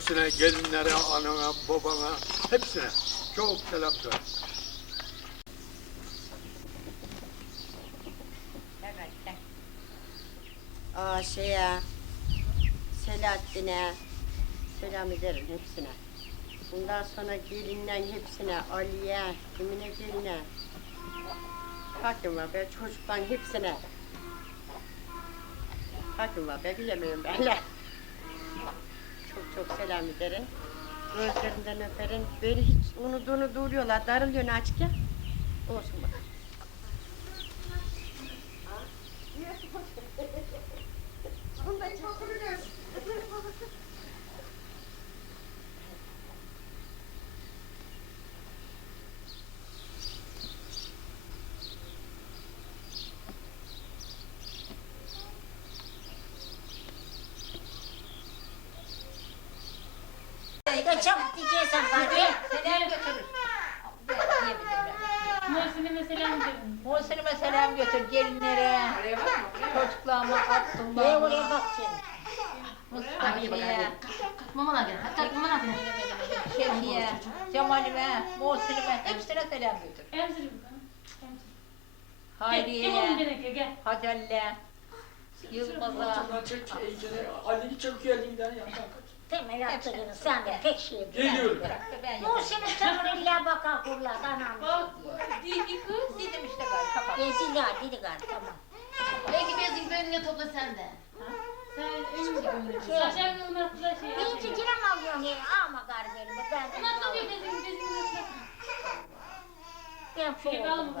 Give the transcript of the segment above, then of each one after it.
hepsine, gelinlere, anana, babana, hepsine çok selam söyle. Aa şeye, Selahattin'e selam ederim hepsine. Bundan sonra gelinden hepsine, Ali'ye, Emine geline. Hakim var be çocukların hepsine. Hakim var be bilemiyorum ben selam ederim. Gözlerinden öperim. Beni hiç unuttuğunu duyuyorlar. Darılıyor açık ya. Olsun bak. Çabuk diyeceksen bari. Selam götürür. Muhsin'ime selam verin. Muhsin'ime selam götür gelinlere. Çocuklarıma attım ben. oraya bakacaksın? Mustafa'ya, Mamalar gel. Hatta mamalar gel. Şefiye, Cemal'ime, Muhsin'ime hepsine selam götür. Emzirim. Oğlum Hayriye. Hacer'le, Yılmaz'a. Altından çek iyice Ali'ni çabuk elinden ya. Temel attığını sen de pek şey Geliyorum. Ben yapayım. Muhsin'in tanrı ile baka kurlar anam. Digi kız. Dedim işte gari kapat. Geziler dedi gari tamam. Belki bezin önüne topla sen de. Sen önümüzü gönderiyorsun. Aşağı yoluna şey Bir iki yapıyor. kiram alıyorsun ya ama gari benim ben Nasıl yapıyor bezin bezin önüne? ben Şey foğuldum.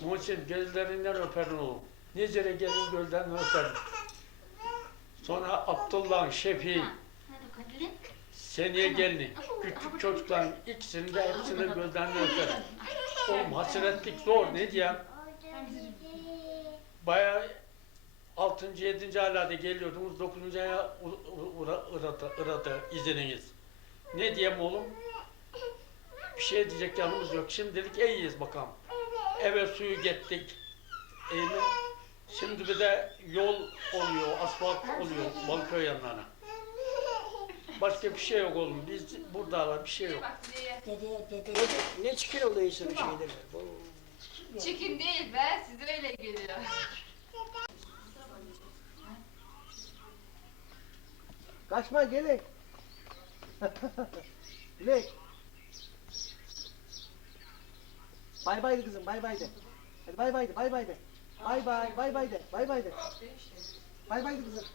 Muhsin, gözlerinden öperin oğlum. Nicere gelin gölden öperin. Sonra Abdullah'ın şefi, Seniye gelini, küçük çocukların ikisini de hepsini gözden öperin. Oğlum hasretlik zor ne diyeyim. Baya 6. 7. aylarda geliyordunuz 9. aya ıradı, ıradı izininiz. Ne diyeyim oğlum? Bir şey diyecek yanımız yok. Şimdilik iyiyiz bakalım. Eve suyu gettik. Mi? Şimdi bir de yol oluyor, asfalt oluyor Balköy yanlarına. Başka bir şey yok oğlum. Biz burada bir şey yok. Dede dede. Ne çikin oluyorsun bir şeyler. Bu- Çekin değil be, size öyle geliyor. Kaçma gelin. Dilek. Bay bay de kızım bay bay de. Hadi bay bay de bay bay de. Bay bay bay bay de bay bay de. Bay bay de kızım.